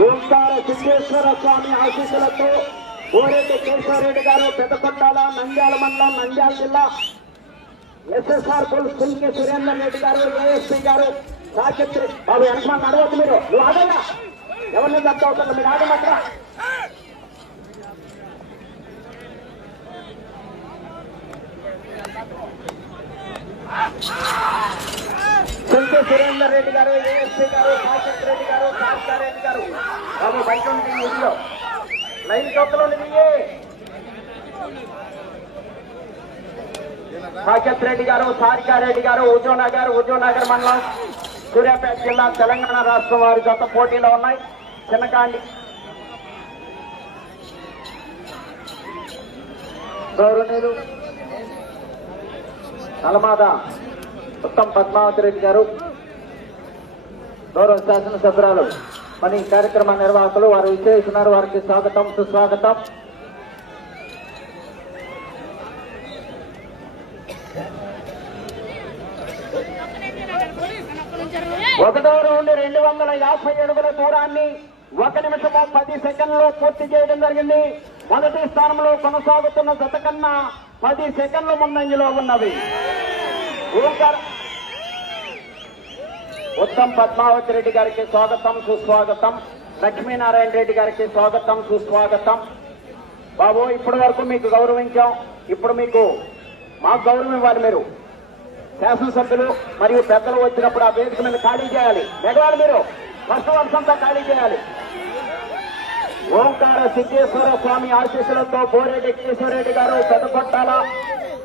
ఓంకార సిద్ధేశ్వర స్వామి ఆశీస్సులతో కోరెడ్డి కేశవరెడ్డి గారు పెద్దకొట్టాల నంద్యాల మండలం నంద్యాల జిల్లా ఎస్ఎస్ఆర్ పుల్కే సురేందర్ రెడ్డి గారు ఏఎస్పీ గారు సాక్షి బాబు వెనకమాన అడగద్దు మీరు నువ్వు ఆగలా ఎవరిని తప్ప అవుతుందో మీరు ఆగమాత్ర పుల్కే సురేందర్ రెడ్డి గారు ఏఎస్పీ గారు సాక్షి రెడ్డి గారు సాక్షారెడ్డి గారు బాబు బయట ఉంది ఊళ్ళో లైన్ చౌకలో సాక్షి రెడ్డి గారు సారికారెడ్డి గారు హుజూర్నగర్ మండలం సూర్యాపేట జిల్లా తెలంగాణ రాష్ట్రం వారి జత పోటీలో ఉన్నాయి. చిన్నకాండి గౌరవనీయులు నలమాద ఉత్తమ్ పద్మావతి రెడ్డి గారు గౌరవ శాసనసభ్యురాలు మన ఈ కార్యక్రమ నిర్వాహకులు వారు విచ్చేస్తున్నారు. వారికి స్వాగతం సుస్వాగతం. ఒకటో రౌండ్ 250 అడుగుల దూరాన్ని 1 నిమిషము 10 సెకండ్లు పూర్తి చేయడం జరిగింది. మొదటి స్థానంలో కొనసాగుతున్న జత కన్నా 10 సెకండ్లు ముందంజలో ఉన్నవి. ఉత్తమ్ పద్మావతి రెడ్డి గారికి స్వాగతం సుస్వాగతం. లక్ష్మీనారాయణ రెడ్డి గారికి స్వాగతం సుస్వాగతం. బాబు ఇప్పటి వరకు మీకు గౌరవించాం, ఇప్పుడు మీకు మాకు గౌరవం ఇవ్వాలి. మీరు శాసనసభ్యులు మరియు పెద్దలు వచ్చినప్పుడు ఆ వేదిక మీద ఖాళీ చేయాలి. మెగవాలి మీరు ఫస్ట్ వర్షంతో ఖాళీ చేయాలి. ఓంకార సిద్ధేశ్వర స్వామి ఆశీస్సులతో కోరెడ్డి కేశవరెడ్డి గారు పెద్దకొట్టాల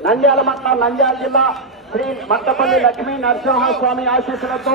నంద్యాల మండలం నంద్యాల జిల్లా శ్రీ మట్టపల్లి లక్ష్మీ నరసింహస్వామి ఆశీస్సులతో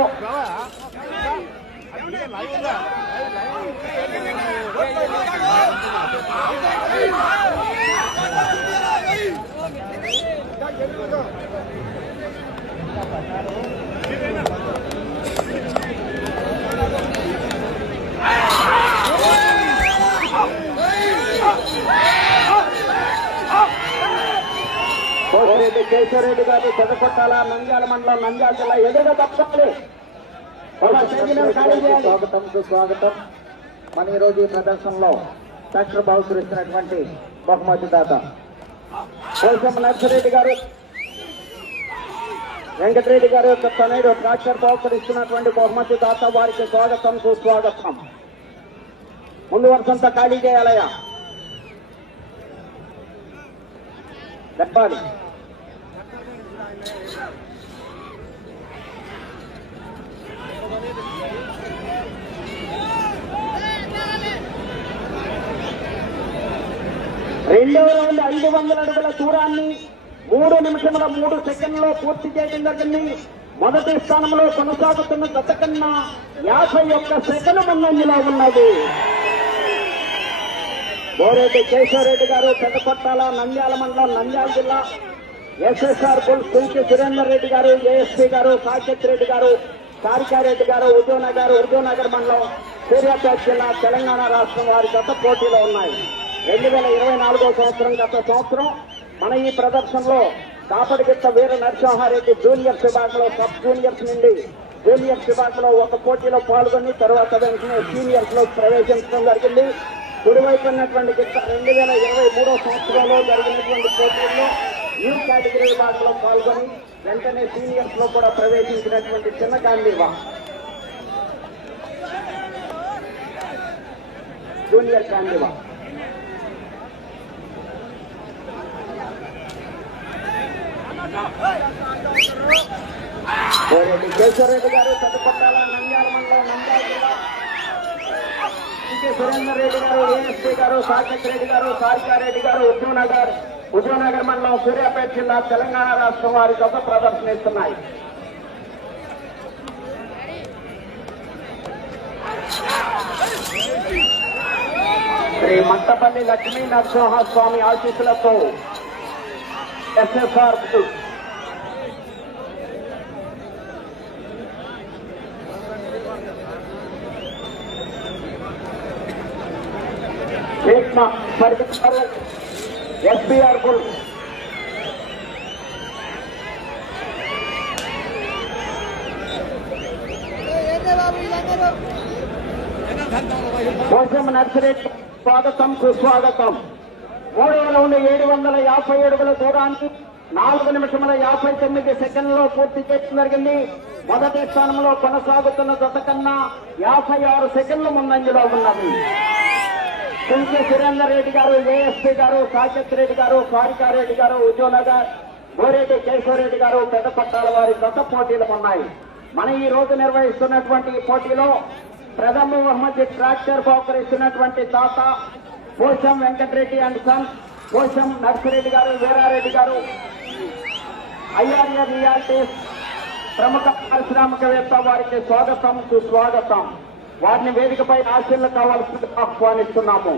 కోరెడ్డి కేశవరెడ్డి గారు పెద్దకొట్టాల నంద్యాల మండలం నంద్యాల జిల్లా ఎదురుగా తప్పండి. స్వాగతం సుస్వాగతం. మన ఈ రోజు ఈ ప్రదర్శనలో ట్రాక్టర్ బహుకరిస్తున్నటువంటి బహుమతి దాత కోసం నర్సిరెడ్డి గారు వెంకటరెడ్డి గారు యొక్క తనయుడు ట్రాక్టర్ బహుకరిస్తున్నటువంటి బహుమతి దాత వారికి స్వాగతం సుస్వాగతం. ముందు వరుసంతా ఖాళీ చేయాలయ్యా చెప్పాలి. రెండవ రౌండ్ 500 అడుగుల దూరాన్ని 3 నిమిషముల 3 సెకండ్లో పూర్తి చేయడం జరిగింది. మొదటి స్థానంలో కొనసాగుతున్న జత కన్నా 51 సెకండ్ ముందంజలో ఉన్నది. కోరెడ్డి కేశవరెడ్డి గారు పెద్దకొట్టాల నంద్యాల మండలం నంద్యాల జిల్లా ఎస్ఎస్ఆర్ పుల్కే సురేందర్ రెడ్డి గారు ఏఎస్పీ గారు సాక్షి రెడ్డి గారు సారికారెడ్డి గారు హుజూర్నగర్ మండలం సూర్యాపేట జిల్లా తెలంగాణ రాష్ట్రం వారి జత పోటీలో ఉన్నాయి. 2024 సంవత్సరం గత సంవత్సరం మన ఈ ప్రదర్శనలో కాపడిగిట్ట వీర నరసింహారెడ్డి జూనియర్స్ విభాగంలో సబ్ జూనియర్స్ నుండి జూనియర్స్ విభాగంలో ఒక పోటీలో పాల్గొని తర్వాత వెంటనే సీనియర్స్ లో ప్రవేశించడం జరిగింది. కుడివైపు ఉన్నటువంటి గిట్ట 2023 సంవత్సరంలో జరిగినటువంటి పోటీల్లో న్యూ కేటగిరీ విభాగంలో పాల్గొని వెంటనే సీనియర్స్ లో కూడా ప్రవేశించినటువంటి చిన్న కాండివా జూనియర్ కాండివా కోరెడ్డి కేశవరెడ్డి గారు పెద్దకొట్టాల నంద్యాల మండలం నంద్యాల జిల్లా సురేందర్ రెడ్డి గారు ఏఎస్పీ గారు సాక్షి రెడ్డి గారు సారికారెడ్డి గారు హుజూర్నగర్ మండలం సూర్యాపేట జిల్లా తెలంగాణ రాష్ట్రం వారి జత ప్రదర్శనిస్తున్నాయి. శ్రీ మట్టపల్లి లక్ష్మీ నరసింహస్వామి ఆశీస్సులతో ఎస్ఎస్ఆర్ ఎస్బీఆర్ బుల్ కోసం నర్సిరెడ్డి స్వాగతం సుస్వాగతం. మూడవ రౌండ్ 750 అడుగుల దూరానికి 4 నిమిషముల 59 సెకండ్లలో పూర్తి చేయడం జరిగింది. మొదటి స్థానంలో కొనసాగుతున్న జత కన్నా 56 సెకండ్ల ముందంజలో ఉన్నది. కుంకి సురేందర్ రెడ్డి గారు, ఏఎస్పీ గారు, సాకేత్ రెడ్డి గారు, సారికారెడ్డి గారు, ఉద్యోనగర్, గోరెడ్డి కేశవరెడ్డి గారు పెద్ద పట్టాల వారి జత పోటీలు ఉన్నాయి. మనం ఈ రోజు నిర్వహిస్తున్నటువంటి ఈ పోటీలో ప్రథమ బహుమతి ట్రాక్టర్ బహుకరిస్తున్నటువంటి దాత పోషం వెంకటరెడ్డి అండ్ సన్, పోషం నర్సిరెడ్డి గారు, వీరారెడ్డి గారు, ఐఆర్ఏ రియాలిటీస్ ప్రముఖ పారిశ్రామికవేత్త వారికి స్వాగతం సుస్వాగతం. వారిని వేదికపై ఆశీర్లు కావాల్సింది ఆహ్వానిస్తున్నాము.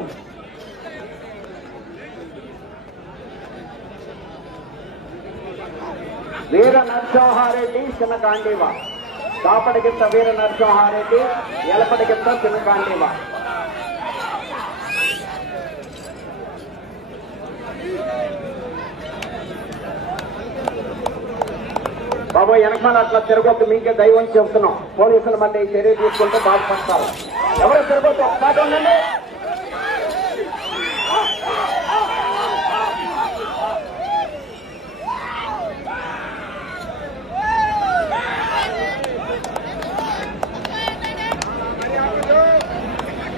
వీర నరసింహారెడ్డి చిన్నకాండీవ, కాపడిగిత్త వీర నరసింహారెడ్డి, ఎలపడిగిత్త చిన్నకాండీవ. బాబు వెనకమాల అట్లా తిరగొద్దు, మీకే దైవం చెప్తున్నాం. పోలీసులు మళ్ళీ చర్య తీసుకుంటే బాధపడతారు. ఎవరు తిరగొద్దు, ఒకసారి ఉండండి.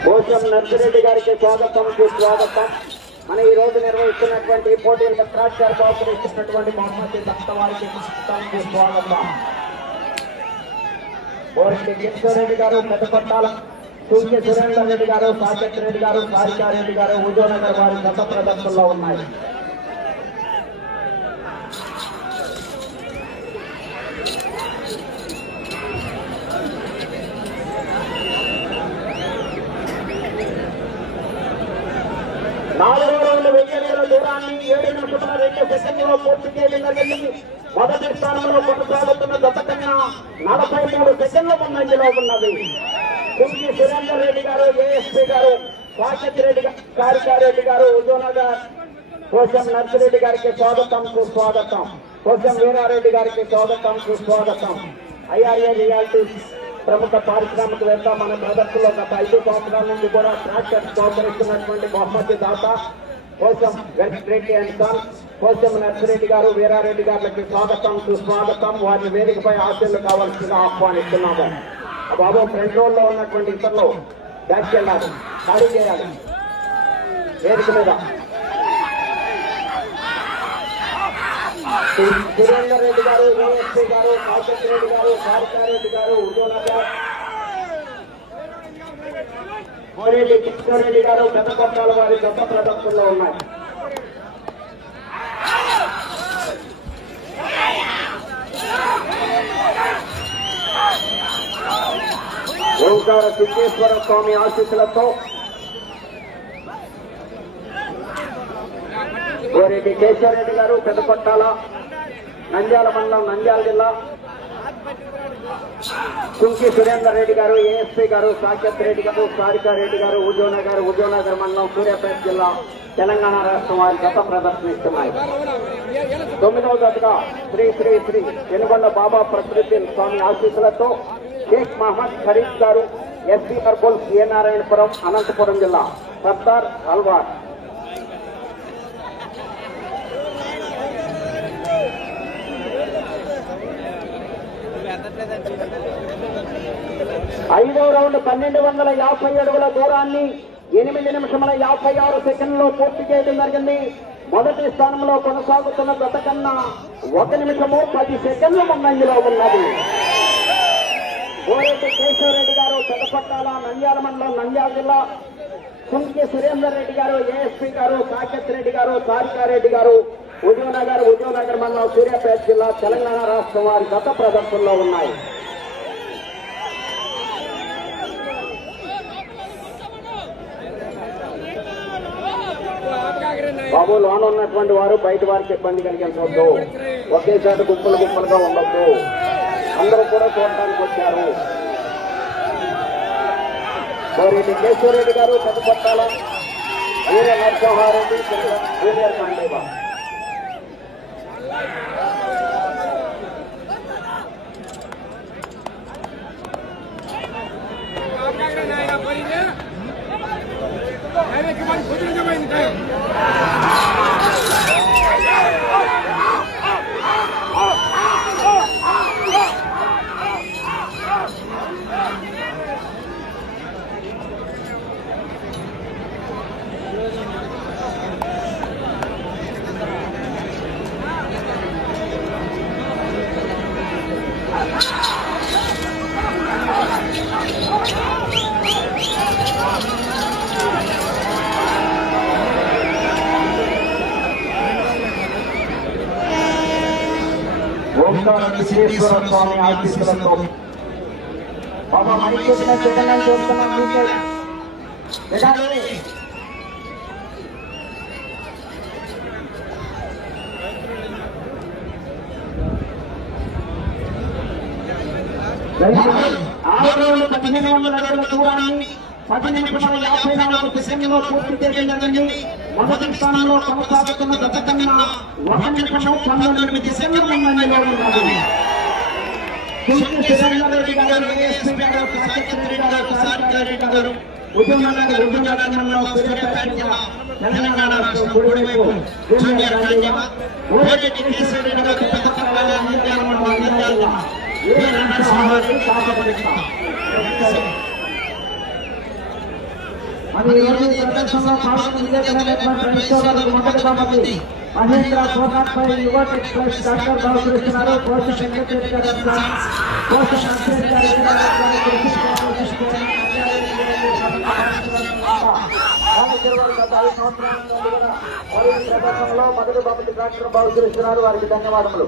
పోషం నర్సిరెడ్డి గారికి స్వాగతం సుస్వాగతం. మన ఈ రోజు నిర్వహిస్తున్నటువంటి పోటీలు ట్రాక్టర్ బహుకరిస్తున్నటువంటి బహుమతి దత్త వారికి స్వాగతం. కోరెడ్డి కిషోరెడ్డి గారు, పెద్దపట్టాల కుంకి సురేందర్ రెడ్డి గారు, సాకేత్ రెడ్డి గారు, సారికారెడ్డి గారు, ఉదయనగర్ వారి దత్త ప్రదర్శనలో ఉన్నాయి. నాలుగో రౌండ్ 1000 అడుగుల దూరాన్ని 7 నిమిషముల 2 సెకండ్లలో పూర్తి చేయడం జరిగింది. మొదటి స్థానంలో కొనసాగుతున్న జత కన్నా 43 సెకండ్ల ముందంజలో ఉన్నది. కుంకి సురేందర్ రెడ్డి గారు, ఏఎస్పీ గారు, సాకేత్ రెడ్డి గారు, కారికారెడ్డి గారు, ఉదయనగర్, కోసం నర్సిరెడ్డి గారికి స్వాగతం సుస్వాగతం. కోసం వీరారెడ్డి గారికి స్వాగతం సుస్వాగతం. ఐఆర్ఏ రియాలిటీస్ ప్రముఖ పారిశ్రామికవేత్త మన ప్రదర్శనలో గత 5 సంవత్సరాల నుండి కూడా ట్రాక్టర్స్ సహకరిస్తున్నటువంటి బహుమతి దాత కోసం వెంకటరెడ్డి అండ్ సన్, కోసం నర్సిరెడ్డి గారు, వీరారెడ్డి గారికి స్వాగతం సుస్వాగతం. వారిని వేదికపై ఆశీర్లు కావాల్సిందిగా ఆహ్వానిస్తున్నాము. బాబు ఫ్రంట్ రోల్లో ఉన్నటువంటి ఇతరులు బ్యాక్ వెళ్ళాలి, ఖాళీ చేయాలి వేదిక మీద. సురేందర్ రెడ్డి గారు, ఏఎస్పీ గారు, సాకేత్ రెడ్డి గారు, సారికారెడ్డి గారు, ఉదయనగర్, కోరెడ్డి కిషోరెడ్డి గారు పెద్ద పట్టాల వారి గొప్ప ప్రదర్శనలో ఉన్నాయి. ఓంకార సిద్ధేశ్వర స్వామి ఆశీస్సులతో కోరెడ్డి కేశవరెడ్డి గారు, పెద్దపట్టాల, నంద్యాల మండలం, నంద్యాల జిల్లా, కుంకి సురేందర్ రెడ్డి గారు, ఏఎస్పీ గారు, సాకేత్ రెడ్డి గారు, సారికారెడ్డి గారు, ఉదయనగర్ మండలం, సూర్యాపేట జిల్లా, తెలంగాణ రాష్ట్రం వారి గత ప్రదర్శనిస్తున్నాయి. 9వ జతగా శ్రీ శ్రీ శ్రీ పెనుగొండ బాబా ప్రకృతి స్వామి ఆశీస్సులతో షేక్ మహమ్మద్ ఖరీద్ గారు, ఎస్పీ అర్బుల్, ఏ నారాయణపురం, అనంతపురం జిల్లా, సర్దార్ అల్వార్. ఐదవ రౌండ్ 1250 అడుగుల దూరాన్ని 8 నిమిషముల 56 సెకండ్లలో పూర్తి చేయడం జరిగింది. మొదటి స్థానంలో కొనసాగుతున్న జత కన్నా 1 నిమిషము 10 సెకండ్ల ముందంజలో ఉన్నది. కోరెడ్డి కేశవరెడ్డి గారు, పెద్దపట్టాల, నంద్యాల మండలం, నంద్యాల జిల్లా, కుంకి సురేందర్ రెడ్డి గారు, ఏఎస్పీ గారు, సాకేత్ రెడ్డి గారు, సారికారెడ్డి గారు, ఉదయనగర్ మండలం, సూర్యాపేట జిల్లా, తెలంగాణ రాష్ట్రం వారి గత ప్రదర్శనలో ఉన్నాయి. బాబు లోన్ ఉన్నటువంటి వారు బయట వారికి ఇబ్బంది కలిగించవద్దు. ఒకేసారి గుంపులుగా ఉండొద్దు. అందరూ కూడా చూడటానికి వచ్చారు. కోరెడ్డి కేశవరెడ్డి గారు, పెద్దపట్టాల, వీర నరసింహారెడ్డి, జూనియర్ కాండేవా. ఓంకార విశ్వేశ్వర స్వామి ఆశీస్సులతో బాబా మరికొద్దిన సెకండ్ చూస్తున్నాం మీకే ఆరు 1500 అడుగుల దూరాన్ని 10 నిమిషముల 54 సెకండ్లలో పూర్తి చేయడం జరిగింది. మొదటి స్థానంలో కొనసాగుతున్న గత కన్నా 1 నిమిషము 19 సెకండ్ల ముందంజలో ఉన్నది. సురేందర్ రెడ్డి గారు, ఏఎస్పీ గారు, సాకేత్ రెడ్డి గారు, సారికారెడ్డి గారు, ఉద్యమనగర్ మండలం సూర్యాపేట జిల్లా తెలంగాణ రాష్ట్రం కుడివైపు జూనియర్ రంగయ్య, ఓరెడ్డి కిషోర్ రెడ్డి గారు, పెద్దపల్లి నంద్యాల మండలం నంద్యాల ఏ నరసింహారెడ్డి కాకపల్లి అది ఈరోజు ప్రదర్శనలో పాల్గొని మొదటి బహుమతి మహేంద్ర సోనాపై యువ ఎక్స్ప్రెస్ డాక్టర్ బాలకృష్ణారు, కోశ వెంకటరెడ్డి గారు, కోశ నర్సరెడ్డి ప్రదర్శనలో మొదటి బహుమతి డాక్టర్ బాలకృష్ణారు, వారికి ధన్యవాదములు.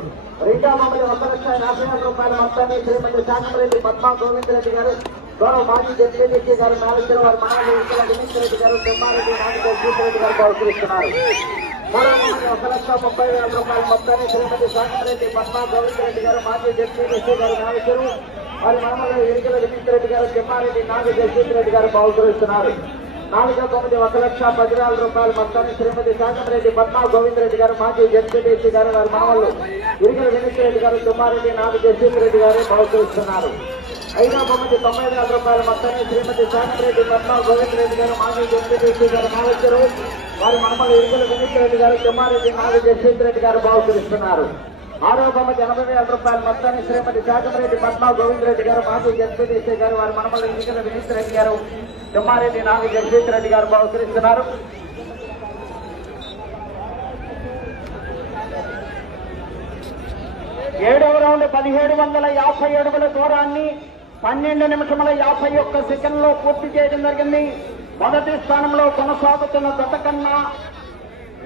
రెండవ బహుమతి 1,50,000 రూపాయల మొత్తాన్ని శ్రీమతి శాంతరెడ్డి పద్మా గోవిందరెడ్డి గారు, గౌరవ మాజీ జడ్పీటీసీ గారు, నాలుగు వారి మనవలు వినీత్ రెడ్డి గారు, తిమ్మారెడ్డి నాయకుడు జీతరెడ్డి గారు బాలకృష్ణారు. మూడవ బహుమతి 1,30,000 రూపాయల మొత్తాన్ని శ్రీమతి శాంతరెడ్డి పద్మా గోవిందరెడ్డి గారు, మాజీ జడ్పీటీసీ గారు, నాలుగు వారి మనవలు వినీత్ రెడ్డి గారు, తిమ్మారెడ్డి నాయకుడు జీతరెడ్డి గారు బాలకృష్ణారు. నాలుగవ బహుమతి 1,10,000 రూపాయల మొత్తాన్ని శ్రీమతి శాంతరెడ్డి పద్మా గోవిందరెడ్డి గారు, మాజీ జడ్పీటీసీ గారు, వారి మనవలు వినీత్ రెడ్డి గారు, తిమ్మారెడ్డి నాయకుడు జీతరెడ్డి గారు బాలకృష్ణారు. ఐదవ బహుమతి 90,000 రూపాయల మొత్తాన్ని శ్రీమతి శాంతరెడ్డి పద్మా గోవిందరెడ్డి గారు, మాజీ జడ్పీటీసీ గారు, నాగేశ్వరు, వారి మనమలు వినీత్ రెడ్డి గారు, తిమ్మారెడ్డి నాగ రెడ్డి గారు బాగుతున్నారు. ఆరవ బహుమతి 80,000 రూపాయల మొత్తాన్ని శ్రీమతి శాంతరెడ్డి పద్మా గోవిందరెడ్డి గారు, మాజీ జడ్పీటీసీ గారు, వారి మనమలు వినీత్ రెడ్డి గారు, తిమ్మారెడ్డి నాగ రెడ్డి గారు బాగుతున్నారు. ఏడవ రౌండ్ 1750 అడుగుల దూరాన్ని 12 నిమిషముల 51 సెకండ్లో పూర్తి చేయడం జరిగింది. మొదటి స్థానంలో కొనసాగుతున్న గత కన్నా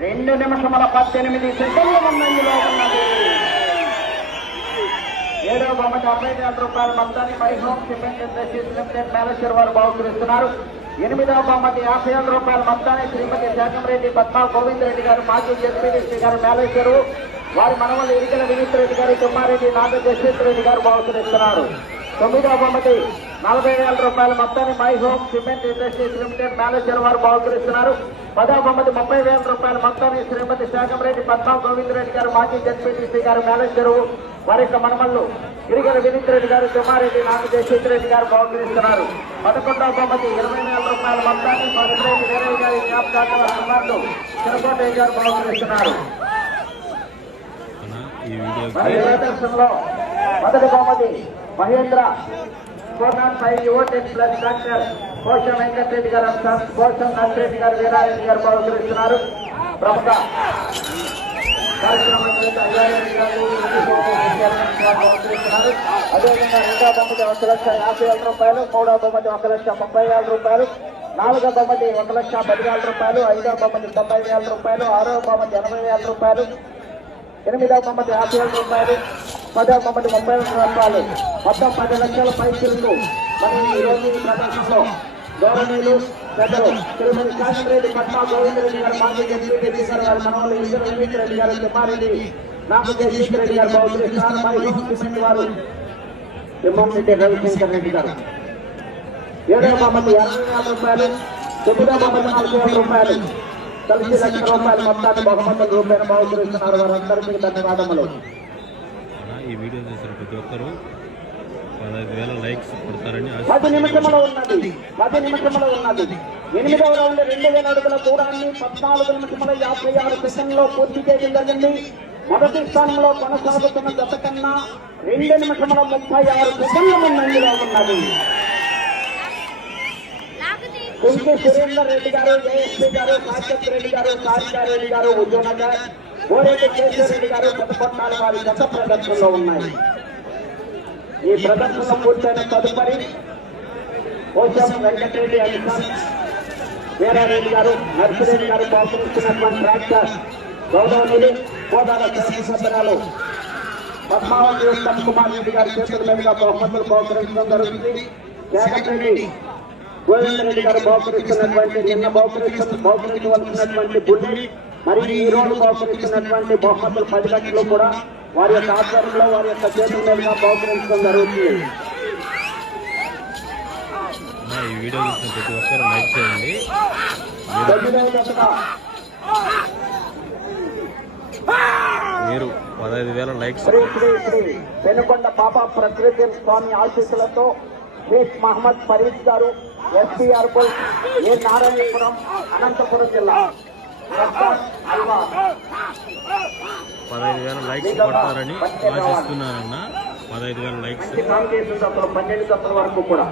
2 నిమిషముల 18 సెకండ్ల ముందంజలో ఉన్నది. ఏడవ బహుమతి 50,000 రూపాయల మొత్తాన్ని my home cement industries limited manager వారు బాగుపరుస్తున్నారు. ఎనిమిదవ బహుమతి 50,000 రూపాయల మొత్తాన్ని శ్రీమతి శాకంరెడ్డి పద్మా గోవిందరెడ్డి గారు, మాజీ జడ్పీటీసీ గారు, మేనేజరు, వారి మనవలు ఇరికల వినీత్ రెడ్డి గారు, తిమ్మారెడ్డి నాగ రెడ్డి గారు బాగుపరుస్తున్నారు. తొమ్మిదవ బహుమతి 40,000 రూపాయల మొత్తాన్ని my home cement industries limited manager వారు బాగుపరుస్తున్నారు. 10వ బహుమతి 30,000 రూపాయల మొత్తాన్ని శ్రీమతి శాకంరెడ్డి పద్మా గోవిందరెడ్డి గారు, మాజీ జడ్పీటీసీ గారు, మేనేజరు, వారి యొక్క మనమల్లు ఇరిగల వినీత్ రెడ్డి గారు, తిమ్మారెడ్డి నాగ రెడ్డి గారు బాగుపరుస్తున్నారు. 11వ బహుమతి 20,000 రూపాయల మొత్తాన్ని మధురెడ్డి వీరయ్య గారి జ్ఞాపకార్థం అన్నారు చిరకోటయ్య గారు బాగుపరుస్తున్నారు. ప్రదర్శనలో మొదటి బహుమతి మహేంద్ర 405 యువటెక్ ప్లస్ డాక్టర్ కోశ వెంకటరెడ్డి గారు, కోశ నర్సిరెడ్డి గారు, వీరారెడ్డి గారు బాగుపరుస్తున్నారు. ప్రముఖ కార్యక్రమం అదేవిధంగా రెండవ బహుమతి 1,50,000 రూపాయలు, మూడవ బహుమతి 1,30,000 రూపాయలు, నాలుగవ బహుమతి 1,10,000 రూపాయలు, ఐదవ బహుమతి 90,000 రూపాయలు, ఆరవ బహుమతి 80,000 రూపాయలు, ఎనిమిదవ బహుమతి 50,000 రూపాయలు, 10వ బహుమతి 30,000 రూపాయలు, మొత్తం 10 లక్షల పైసలు. మరి ఈ రోజు ఈ ప్రదర్శనలో గౌరవనీయులు పెద్దలు శ్రీమతి శాకంరెడ్డి పద్మా గోవిందరెడ్డి గారు, మాజీ జడ్పీటీసీ గారు, వారి మనవలు ఇద్దరు వినీత్ రెడ్డి గారు, తిమ్మారెడ్డి నాగ రెడ్డి గారు బాగుపరుస్తున్నారు. వారు తిమ్మారెడ్డి రవిశంకర్ రెడ్డి గారు. ఏడవ బహుమతి 60,000 రూపాయలు, 9వ బహుమతి 40,000 రూపాయలు, కలిసి ₹1,00,000 మొత్తాన్ని బహుమతుల రూపాయలు బాగుపరుస్తున్నారు. వారందరికీ ధన్యవాదములు. ఈ వీడియో చూసిన ప్రతి ఒక్కరూ 15,000 లైక్స్ కొడతారని 10 నిమిషంలో ఉన్నది. 8వ రౌండ్ 2000 అడుగుల దూరాన్ని 14 నిమిషముల 56 సెకండ్లో పూర్తి చేయడం జరిగింది. మొదటి స్థానంలో కొనసాగుతున్న జత కన్నా 2 నిమిషముల 36 సెకండ్ల ముందంజలో ఉన్నది. కుంకి సురేందర్ రెడ్డి గారు, ఏఎస్పీ గారు, సాకేత్ రెడ్డి గారు, సారికారెడ్డి గారు, ఉద్యోనగర్, గోరెడ్డి కేశవరెడ్డి గారు పెద్దపట్నాల వారి జత ప్రదర్శనలో ఉన్నాయి. ఈ ప్రదర్శన పూర్తయిన తదుపరి కోశం వెంకటరెడ్డి అనిసన్, వీరారెడ్డి గారు, నర్సిరెడ్డి గారు బహుకరిస్తున్నటువంటి ట్రాక్టర్ గౌరవనీయులు కోదాడ సభ్యురాలు పద్మావతి ఉత్తమ్ కుమార్ రెడ్డి గారి చేతుల మీదుగా బహుమతులు బహుకరించడం జరుగుతుంది. జగన్రెడ్డి గోవిందరెడ్డి గారు బహుకరిస్తున్నటువంటి నిన్న బహుకరించవలసినటువంటి బుల్లి మరియు ఈ రోజు బహుకరిస్తున్నటువంటి బహుమతులు 10 లక్షలు కూడా వారి యొక్క ఆధ్వర్యంలో వారి యొక్క చేతుల మీదుగా బహుకరించడం జరుగుతుంది. ఈ వీడియో చూసిన ప్రతి ఒక్కరు లైక్ చేయండి. మీరు 15,000 లైక్స్. శ్రీ శ్రీ శ్రీ వెనుకొండ బాబా ప్రకృతి స్వామి ఆశీస్సులతో షేక్ మహమ్మద్ ఫరీద్ గారు, ఎస్పీఆర్ బుల్, ఏ నారాయణపురం, అనంతపురం జిల్లా 15,000 లైక్స్ కొడతారని ఆశిస్తున్నానన్న. 15,000 లైక్స్. 12 జతల వరకు కూడా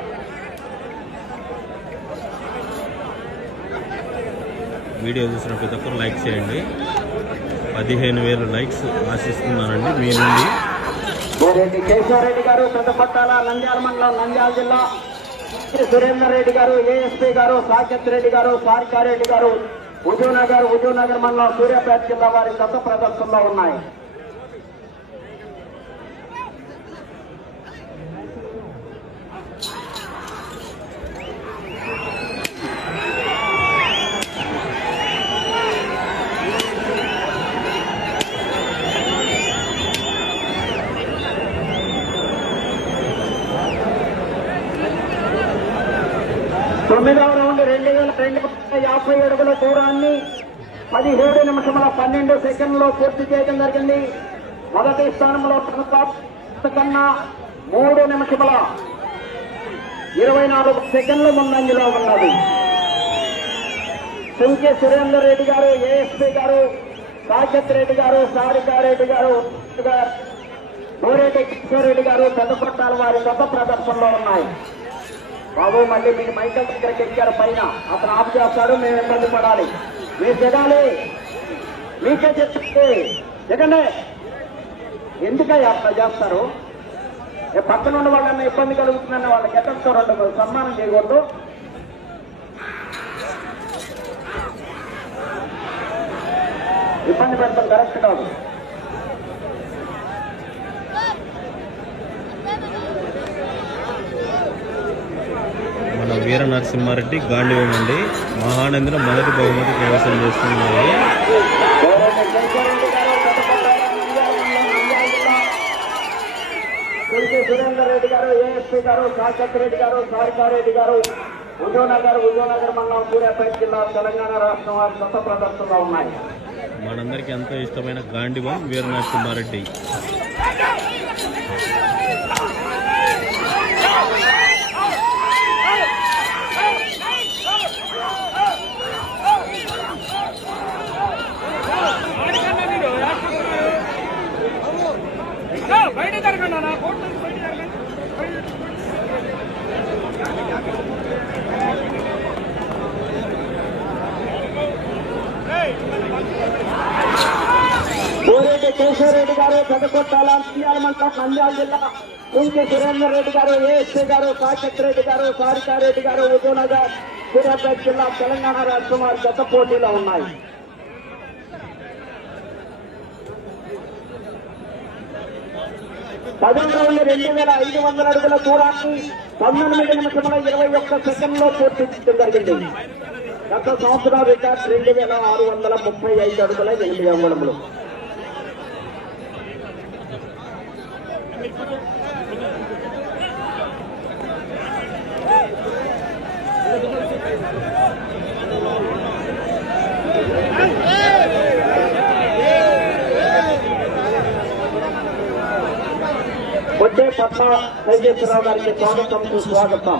వీడియో చూసిన ప్రతి ఒక్కరు లైక్ చేయండి. 15,000 లైక్స్ ఆశిస్తున్నానండి మీ నుండి. గోరెడ్డి కేశవరెడ్డి గారు పెద్దపట్టాల, నంద్యాల మండలం, నంద్యాల జిల్లా, సురేందర్ రెడ్డి గారు, ఏఎస్పీ గారు, సాకేత్ రెడ్డి గారు, సారికారెడ్డి గారు, హుజూర్నగర్ మండలం, సూర్యాపేట జిల్లా వారి గత ప్రదర్శనలో ఉన్నాయి. తొమ్మిదవ రౌండ్ 2,250 అడుగుల దూరాన్ని 17 నిమిషముల 12 సెకండ్లో పూర్తి చేయడం జరిగింది. మొదటి స్థానంలో కన్నా 3 నిమిషముల 24 సెకండ్ల ముందంజలో ఉన్నది. కుంకి సురేందర్ రెడ్డి గారు, ఏఎస్పీ గారు, సాకేత్ రెడ్డి గారు, సారికారెడ్డి గారు, గోరెడ్డి కిషోరెడ్డి గారు పెద్దపట్టాల వారి గత ప్రదర్శనలో ఉన్నాయి. బాబు మళ్ళీ మీకు మైకల్ దగ్గరికి ఎక్కారు పైన, అతను ఆఫ్ చేస్తాడు, మేము ఇబ్బంది పడాలి. మీరు దిగాలి, మీకే చెప్తే దిగండి. ఎందుకయ్యా అట్లా చేస్తారు? పక్కన ఉన్న వాళ్ళని ఇబ్బంది కలుగుతుందని వాళ్ళకి ఎక్కడితో 2 సన్మానం చేయకూడదు. ఇబ్బంది పెడతాం కరెక్ట్ కాదు. మన వీర నరసింహారెడ్డి గాంధీవం అండి. మహానందిలో మొదటి బహుమతి కైవసం చేస్తున్నారు. సురేందర్ రెడ్డి గారు, ఏఎస్పీ గారు, సాకేత్ రెడ్డి గారు, సారికారెడ్డి గారు, ఉద్యోనగర్ మండలం, సూర్యాపేట జిల్లా, తెలంగాణ రాష్ట్రం వారి కొత్త ప్రదర్శనలో ఉన్నాయి. మనందరికీ ఎంతో ఇష్టమైన గాంధీవం వీర నరసింహారెడ్డి. బయట జరగండి అన్న, కోర్టు బయట జరగండి. గోరెడ్డి కేశవరెడ్డి గారు పెద్దకొట్టాల, నంద్యాల మండలం, నంద్యాల జిల్లా, కుంకి సురేందర్ రెడ్డి గారు, ఏఎస్పీ గారు, సాకేత్ రెడ్డి గారు, సారికారెడ్డి గారు, ఉద్యోనగర్, సూర్యాపేట జిల్లా, తెలంగాణ రాష్ట్రం వారి గత పోటీలో ఉన్నాయి. 10వ రౌండ్ 2,500 అడుగుల దూరాన్ని 19 నిమిషముల 21 సెకండ్లో పూర్తి చేయడం జరిగింది. గత సంవత్సరం రికార్డ్ 2,635 అడుగుల 8 అంగుళములు. వచ్చే పట్ల వైద్యేశ్వరరావు గారికి స్వాగతం.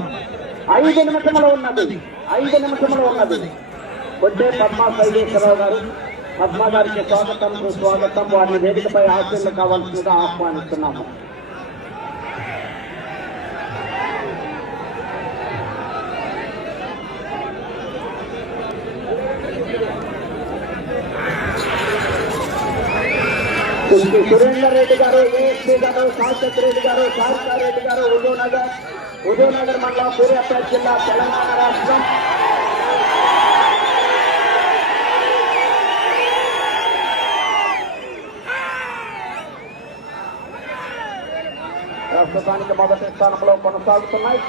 5 నిమిషంలో ఉన్నది. 5 నిమిషంలో ఉన్నది. కొట్టే పద్మా సైలేశ్వరరావు గారు, పద్మా గారికి స్వాగతం సుస్వాగతం. వారిని వేదికపై ఆశీర్లు కావాల్సిందిగా ఆహ్వానిస్తున్నాము. సురేందర్ రెడ్డి గారు, ఏఎస్పీ గారు, సాంకేత్ రెడ్డి గారు, సారికా రెడ్డి గారు, ఉదయనగర్ మండలం, సూర్యాపేట జిల్లా, తెలంగాణ రాష్ట్రం. ప్రస్తుతానికి మొదటి స్థానంలో కొనసాగుతున్నాయి.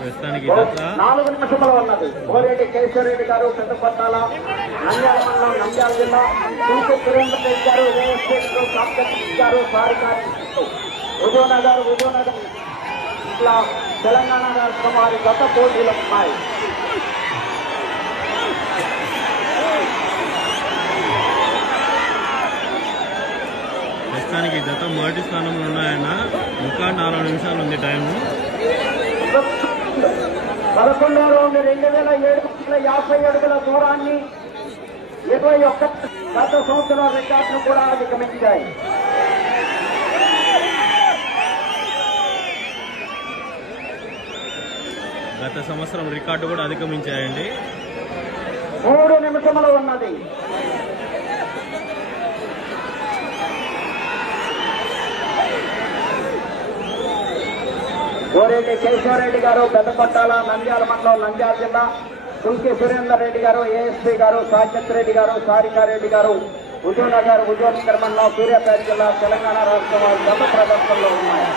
ప్రస్తుతానికి 4 నిమిషంలో ఉన్నది. కోరేటి కేశవరెడ్డి గారు, పెద్దపట్టాల, నంద్యాల మండలం, నంద్యాల జిల్లా. కుంకు సురేందర్ రెడ్డి గారు, ఏఎస్పీ గారు, సాంకేత్ గారు, సారికా ఉదయనగర్ జిల్లా, తెలంగాణ రాష్ట్రం వారి గత పోటీలు ఉన్నాయి. ప్రస్తుతానికి జత మొదటి స్థానంలో ఉన్నాయన్న. ఇంకా 4 నిమిషాలు ఉంది టైము. 11వ రౌండ్ 2750 అడుగుల దూరాన్ని 21 గత సంవత్సరం రికార్డును కూడా అధిగమించాయి. గత సంవత్సరం రికార్డు కూడా అధిగమించాయండి. 3 నిమిషంలో ఉన్నది. కోరేటి కేశవరెడ్డి గారు, పెద్దపట్టాల, నంద్యాల మండలం, నంద్యాల జిల్లా. కుంకి సురేందర్ రెడ్డి గారు, ఏఎస్పీ గారు, సాంకేత్ రెడ్డి గారు, సారికా రెడ్డి గారు, ఉదయనగర్ మండలం, సూర్యాపేట జిల్లా, తెలంగాణ రాష్ట్రం వారి గత ప్రదర్శనలో ఉన్నాయి.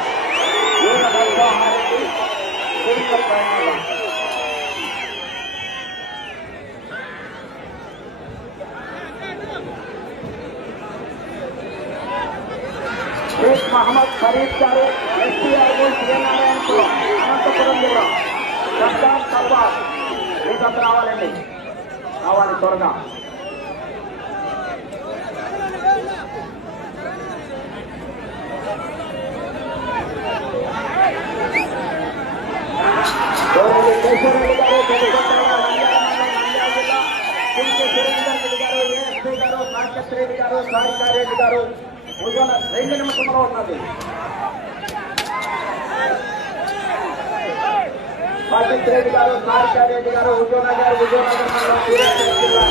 షేక్ మహమ్మద్ ఫరీద్ గారు, ఎస్టీఆర్ శ్రీనారాయణపురం, అనంతపురం జిల్లా. సర్దార్ సర్వార్ మీకంతా రావాలండి, రావాలి త్వరగా. కేశవరెడ్డి గారు, పెద్దపట్టాల, నంద్యాల మండలం, నంద్యాల జిల్లా. కుంకి సురేందర్ రెడ్డి గారు, ఏఎస్పీ గారు, సాంకేత్ రెడ్డి గారు, సారికా రెడ్డి గారు. 2 నిమిషంలో ఉన్నది. సాంకేత్ రెడ్డి గారు, సారికా రెడ్డి గారు, ఉదయనగర్ మండలం, సూర్యాపేట జిల్లా.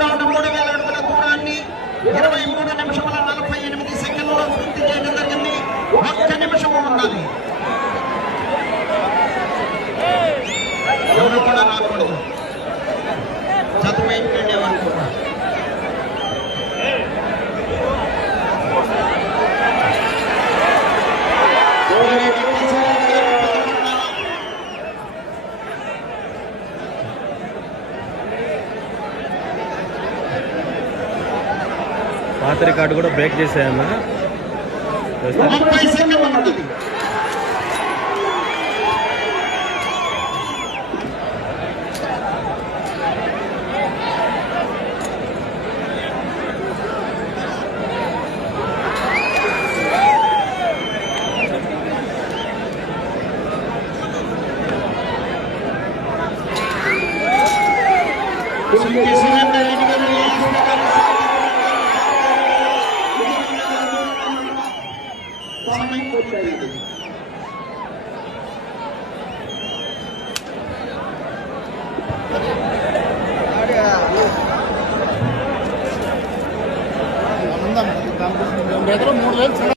రౌండ్ 3000 అడుగుల దూరాన్ని 23 నిమిషముల 48 సెకండ్లలో పూర్తి చేయడం జరిగింది. 1 నిమిషము ఉన్నది. ఎవరు కూడా రాకూడదు, చదువుకుండే వారు కూడా. పాత రికార్డు కూడా బ్రేక్ చేశాయన్న. 30 సెకండ్లు ఉన్నది. సమయం పూర్తయింది.